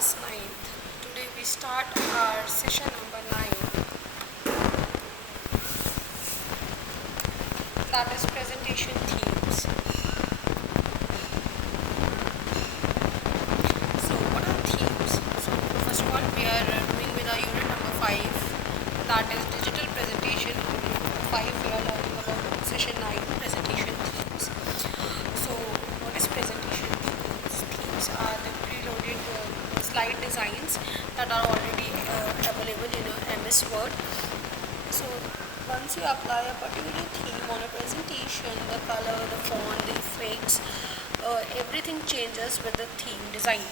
class 9th. Today we start our session number 9, that is presentation themes. So what are themes? So first of all we are doing with our unit number 5, that is digital presentation. Unit number 5 we are learning about session 9, presentation themes. So what is presentation themes? Themes are the preloaded slide designs that are already available in MS Word. So once you apply a particular theme on a presentation, the color, the font, the effects, everything changes with the theme design.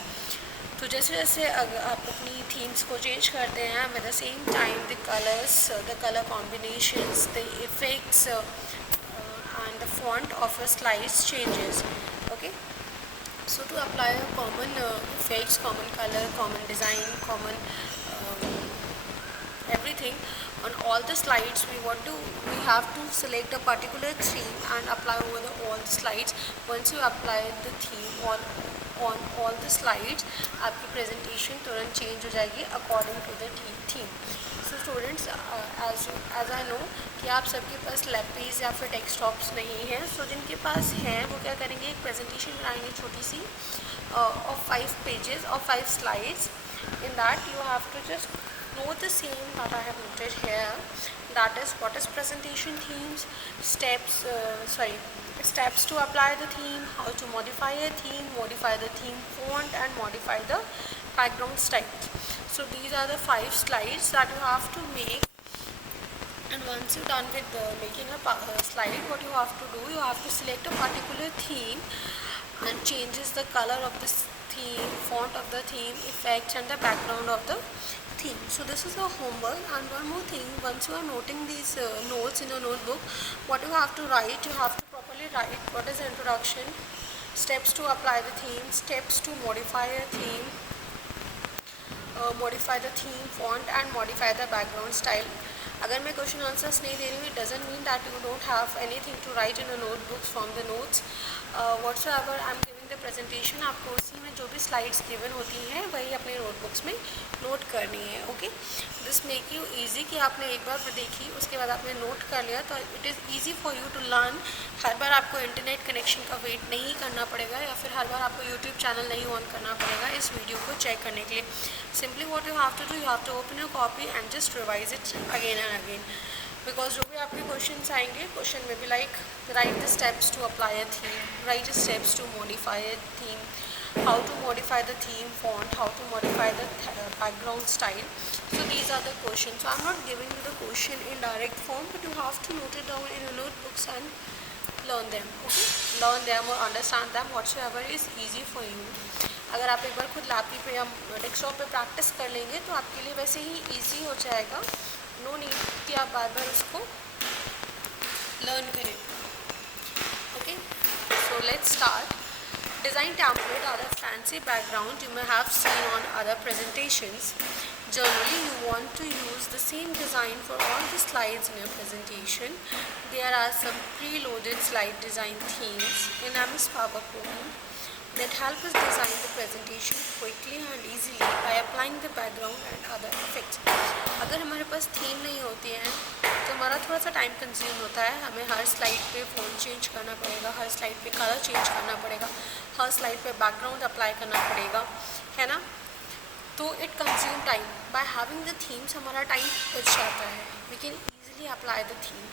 तो जैसे जैसे अगर आप अपनी themes को change करते हैं with the same time the colours, the colour combinations, the effects and the font of a slides changes. Okay, so to apply a common effects, common color, common design, common everything on all the slides, we have to select a particular theme and apply over all the slides. Once you apply the theme on all the slides, आपकी presentation तुरंत change हो जाएगी according to the theme. So students, as I know कि आप सबके पास lapies या फिर desktops नहीं हैं, सो जिनके पास हैं वो क्या करेंगे, एक प्रेजेंटेशन बनाएंगे छोटी सी of 5 pages or 5 slides. In that you have to just note the same that I have noted here, that is what is presentation themes, steps to apply the theme, how to modify a theme, modify the theme font and modify the background style. So these are the 5 slides that you have to make. And once you're done with making a slide, what you have to do, you have to select a particular theme and changes the color of this theme, font of the theme, effects and the background of the theme. So this is your homework. And one more thing, once you are noting these notes in a notebook, what you have to write, you have to properly write what is introduction, steps to apply the theme, steps to modify a theme, modify the theme font and modify the background style. अगर मैं question answers नहीं दे रही हूँ, it doesn't mean that you don't have anything to write in a notebook from the notes whatsoever I am giving the presentation. आपको उसी में जो भी स्लाइड्स गिवन होती हैं वही अपने नोटबुक्स में नोट करनी है. Okay, this make you easy कि आपने एक बार देखी उसके बाद आपने नोट कर लिया, तो it is easy for you to learn. हर बार आपको इंटरनेट कनेक्शन का वेट नहीं करना पड़ेगा या फिर हर बार आपको यूट्यूब चैनल नहीं ऑन करना पड़ेगा इस वीडियो को चेक करने के लिए. Simply what you have to do, you have to open your copy and just revise it again and again. Because जो भी आपके क्वेश्चन आएंगे, क्वेश्चन में भी like write the steps to apply a theme, write the steps to modify a theme, how to modify the theme font, how to modify the background style. So these are the questions. So I'm not giving you the question in direct form, but you have to note it down in your notebooks and learn them. Okay, learn them or understand them whatsoever is easy for you. अगर आप एक बार खुद laptop पे या desktop पे practice कर लेंगे तो आपके लिए वैसे ही ईजी हो जाएगा. नो नीड कि आप बार बार उसको लर्न करें. Okay, so let's start. Design template are a fancy background you may have seen on other presentations. Generally, you want to use the same design for all the slides in your presentation. There are some preloaded slide design themes in MS PowerPoint that help us design the presentation quickly and easily by applying the background and other effects. अगर हमारे पास theme नहीं होती है तो हमारा थोड़ा सा time consume होता है. हमें हर स्लाइड पे फ़ॉन्ट चेंज करना पड़ेगा, हर स्लाइड पे कलर चेंज करना पड़ेगा, हर स्लाइड पे बैकग्राउंड अप्लाई करना पड़ेगा, है ना. तो it consume time. By having the themes हमारा टाइम बच जाता है. We can easily apply the theme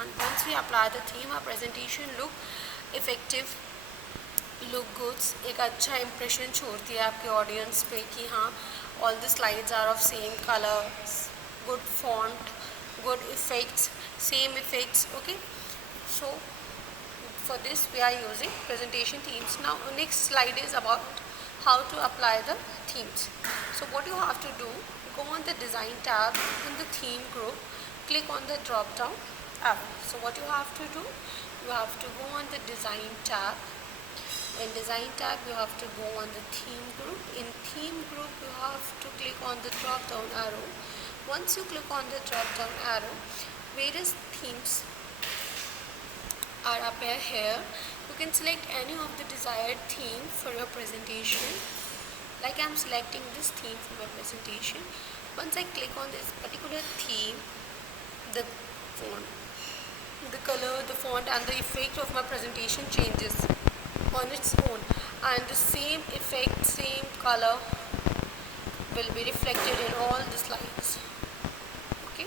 and once we apply the theme our presentation look effective, look goods. एक अच्छा इंप्रेशन छोड़ती है आपके ऑडियंस पे कि हाँ all the slides are of same colour, good font, good effects, same effects. Okay, so for this we are using presentation themes. Now next slide is about how to apply the themes. So what you have to do, go on the design tab in the theme group, click on the drop down arrow. So what you have to do, you have to go on the design tab. In design tab you have to go on the theme group. In theme group you have to click on the drop down arrow. Once you click on the drop down arrow, various themes are appear here. You can select any of the desired theme for your presentation. Like I'm selecting this theme for my presentation. Once I click on this particular theme, the font, the color, the font and the effect of my presentation changes on its own, and the same effect, same color will be reflected in all the slides. Okay.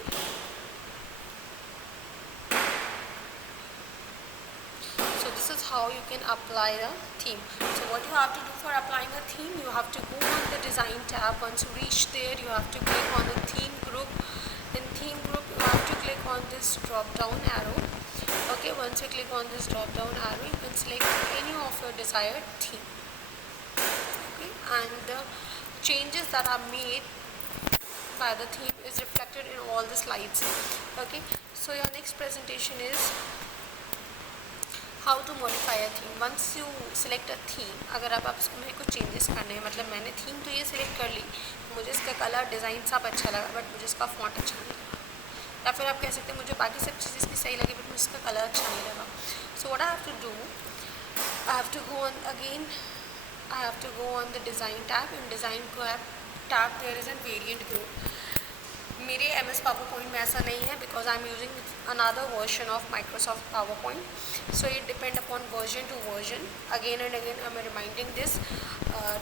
So this is how you can apply the theme. So what you have to do for applying a theme, you have to go on the design tab. Once you reach there, you have to click on the theme group. In theme group, you have to click on this drop down arrow. Okay, once you click on this drop down arrow, you can select any of your desired theme. Okay, and the changes that are made by the theme is reflected in all the slides. Okay, so your next presentation is how to modify a theme. Once you select a theme, अगर आप उसको मेरे को changes करने हैं, मतलब मैंने theme तो ये सिलेक्ट कर ली, मुझे इसका कलर डिज़ाइन सब अच्छा लगा बट मुझे इसका फॉन्ट अच्छा नहीं लगा, या फिर आप कह सकते हैं मुझे बाकी सब चीज़ें इसकी सही लगी बट मुझे इसका कलर अच्छा नहीं लगा. So what I have to do, I have to go on again, I have to go on the design tab. In design tab there is an variant group. मेरे MS PowerPoint में ऐसा नहीं है because I am using another version of Microsoft PowerPoint. So it depend upon version to version. Again and again I am reminding this.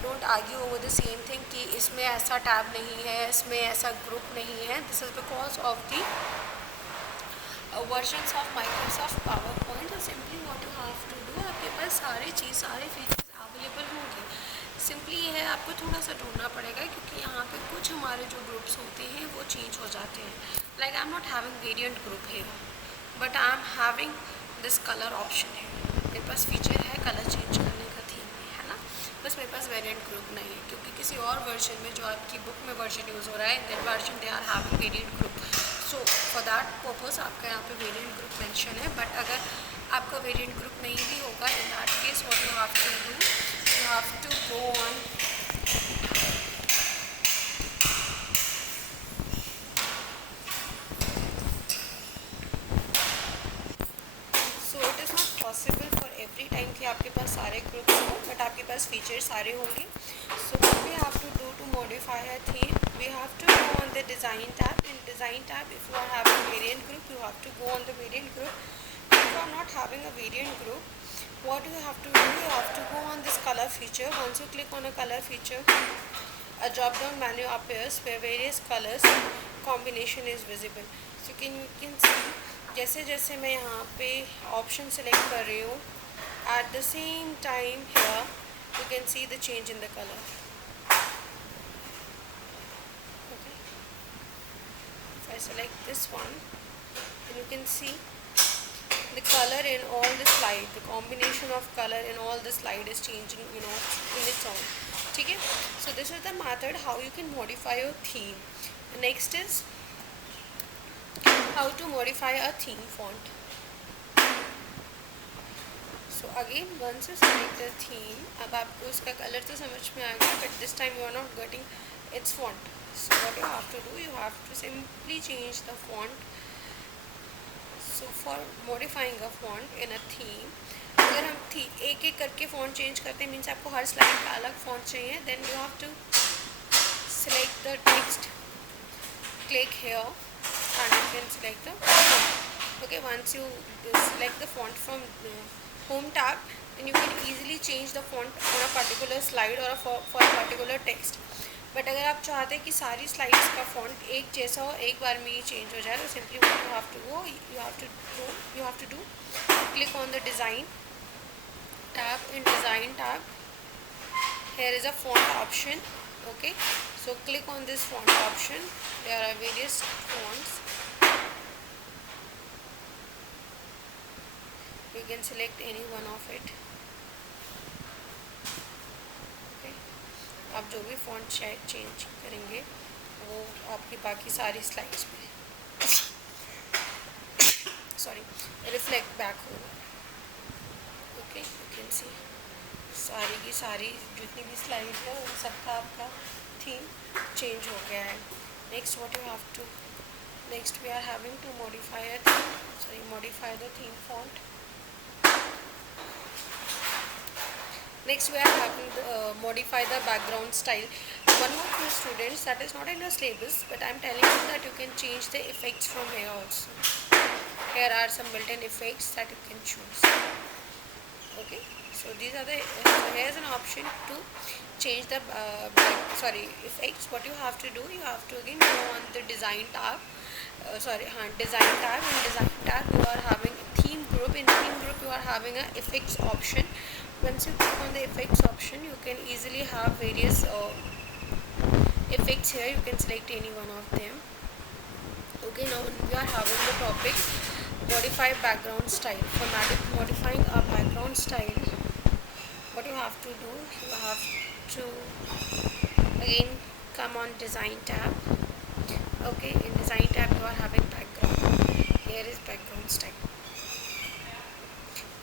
Don't argue over the same thing कि इसमें ऐसा tab नहीं है, इसमें ऐसा ग्रुप नहीं है. This is because of the versions of Microsoft PowerPoint. So simply what you have to do, आपके पास सारे फीचर्स अवेलेबल होंगे. सिंपली ये है, आपको थोड़ा सा ढूंढना पड़ेगा क्योंकि यहाँ पे कुछ हमारे जो ग्रुप्स होते हैं वो चेंज हो जाते हैं. Like I am not having variant group है but I am having this colour option है. मेरे पास फीचर है कलर चेंज करने का थीम में, है ना. बस मेरे पास वेरिएंट ग्रुप नहीं है क्योंकि किसी और वर्जन में जो आपकी बुक में वर्जन यूज़ हो रहा है in that version they are having variant group. So for that purpose आपका यहाँ पे वेरिएंट ग्रुप मेंशन है. बट अगर आपका वेरिएंट ग्रुप नहीं भी होगा, in that case what you have to do, you have to go on so it is not possible for every time कि आपके पास सारे ग्रुप्स हो बट आपके पास फीचर सारे होंगे. So what we have to do to modify a theme, we have to go on the design tab. In design tab, if you are having variant group, you have to go on the variant group. If you are not having a variant group, what you have to do, you have to go on this color feature. Once you click on a color feature, a drop down menu appears where various colors combination is visible. So you can see जैसे जैसे मैं यहाँ पे option select कर रही हूँ, at the same time here you can see the change in the color. Okay, if I select this one, then you can see the color in all the slide, the combination of color in all the slide is changing, in its own. Okay, so this is the method how you can modify your theme. Next is how to modify a theme font. So again, once you select the theme, अब आपको उसका colour तो समझ में आएगा but this time you are not getting its font. So what you have to do, you have to simply change the font. So for modifying a font in a theme, अगर हम एक एक करके font change करते हैं, means आपको हर slide का अलग font चाहिए, then you have to select the text, click here and you can select the font. Okay, once you select the font from the home tab, then you can easily change the font on a particular slide or for a particular text. But अगर आप चाहते हैं कि सारी slides का font एक जैसा हो, एक बार में ही चेंज हो जाए, तो simply what you have to go, you have to do click on the design tab. In design tab, here is a font option. Okay, so click on this font option. There are various fonts. You can select any one of it. आप जो भी font change करेंगे वो आपकी बाकी सारी slides पे reflect back होगा. ओके, यू कैन सी सारी की सारी जितनी भी स्लाइड है उन सबका आपका थीम चेंज हो गया है. Next what you have to, next we are having to modify the theme font. Next we are having the, modify the background style. One more thing students, that is not in the syllabus, but I am telling you that you can change the effects from here also. Here are some built-in effects that you can choose. Okay, so these are the here is an option to change the effects. What you have to do, you have to again go on the design tab. Design tab. In design tab you are having theme group. In theme group you are having a effects option. Once you click on the effects option, you can easily have various effects here. You can select any one of them. Okay, now we are having the topic modify background style. For modifying a background style, what you have to do, you have to again come on design tab. Okay, in design tab you are having background. Here is background style.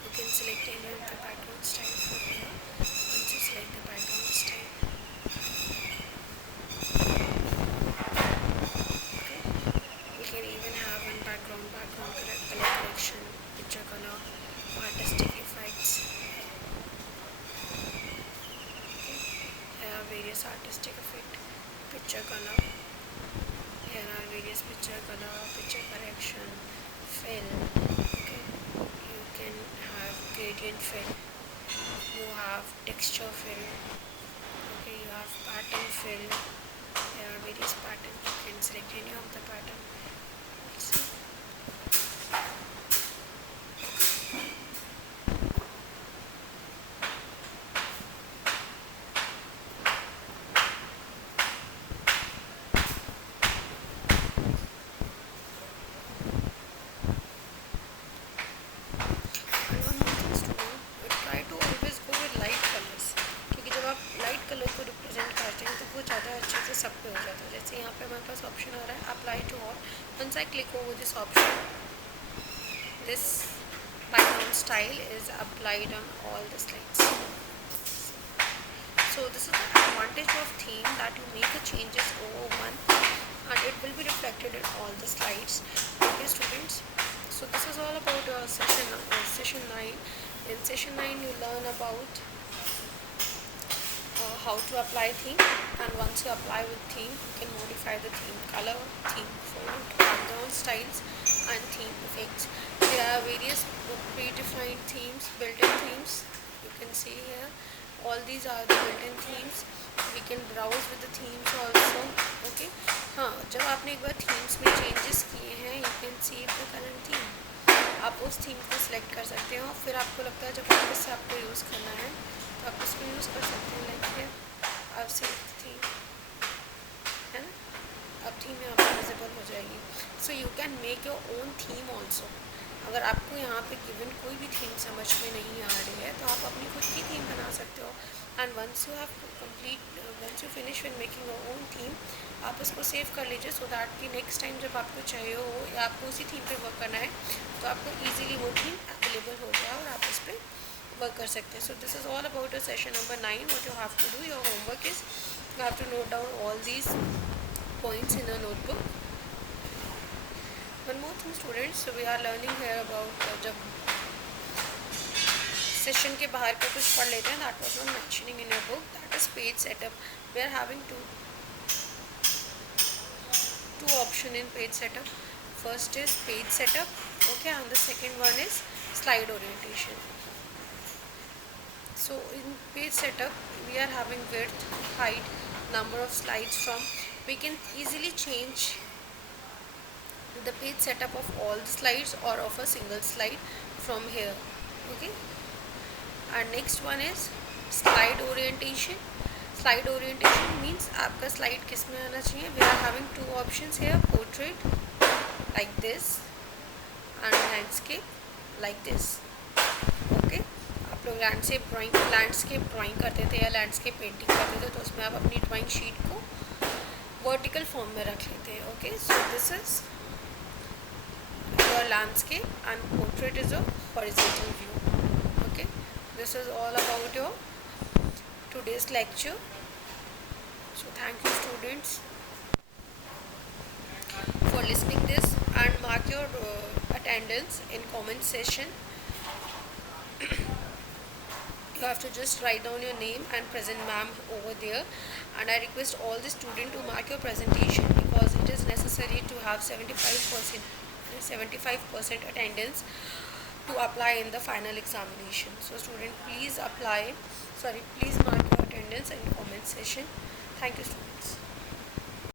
You can select any of the background style from here. Once you select the background style, okay, you can even have one background color correction, picture color, artistic effects. Okay, here are various artistic effect, picture color. Here are various picture color, picture correction, fill. Okay, you can have gradient fill. You have texture fill. Okay, you have pattern fill. There are various patterns. You can select any of the pattern. See? Try to always go with light colors, क्योंकि जब आप light colour को represent करते हैं तो वो ज़्यादा अच्छे से सब पे हो जाता है. जैसे यहाँ पे हमारे पास ऑप्शन आ रहा है apply to all. Once I click over this option, this background style is applied on all the slides. So this is the advantage of theme, that you make the changes over one and it will be reflected in all the slides. Okay students, so this is all about session 9. In session 9 you learn about how to apply theme, and once you apply with theme you can modify the theme color, theme font, background styles and theme effects. There are various predefined themes, built-in themes. You can see here all these are the built-in themes. We can browse with the themes also. Okay, हाँ, जब आपने एक बार themes में changes किए हैं, you can see the current theme. आप उस theme को सिलेक्ट कर सकते हो. फिर आपको लगता है जब वापस से आपको यूज़ करना है तो आप उसको यूज़ कर सकते हैं. लाइक है आप सेव थीम है ना, अब थीम यहाँ पर विजिबल हो जाएगी. So you can make your own theme also. अगर आपको यहाँ पे गिवन कोई भी थीम समझ में नहीं आ रही है तो आप अपनी खुद की थीम बना सकते हो. And once you finish with making your own theme, आप इसको सेव कर लीजिए सो दैट कि नेक्स्ट टाइम जब आपको चाहिए हो या आपको उसी थीम पे वर्क करना है तो आपको ईजिली वो थीम अवेलेबल हो जाए और आप इस पर वर्क कर सकते हैं. So this is all about your session number 9. What you have to do, your homework is you have to note down all these points in a notebook. One more thing students, so we are learning here about जब session के बाहर का कुछ पढ़ लेते हैं, that was not mentioning in your book, that is page setup. We are having two option in page setup. First is page setup, okay, and the second one is slide orientation. So in page setup we are having width, height, number of slides from. We can easily change the page setup of all the slides or of a single slide from here. Okay, and next one is slide orientation. Slide orientation means आपका slide किस में आना चाहिए. We are having two options here, portrait like this and landscape like this. Okay, आप लोग landscape drawing करते थे या लैंडस्केप पेंटिंग करते थे तो उसमें आप अपनी ड्राइंग शीट को वर्टिकल फॉर्म में रख लेते हैं. Okay, so this is your landscape and portrait is a horizontal view. Okay, this is all about your today's lecture. So thank you students for listening this, and mark your attendance in comment session. You have to just write down your name and present ma'am over there, and I request all the students to mark your presentation because it is necessary to have 75% attendance to apply in the final examination. So student, please mark your attendance in comment session. Thank you students.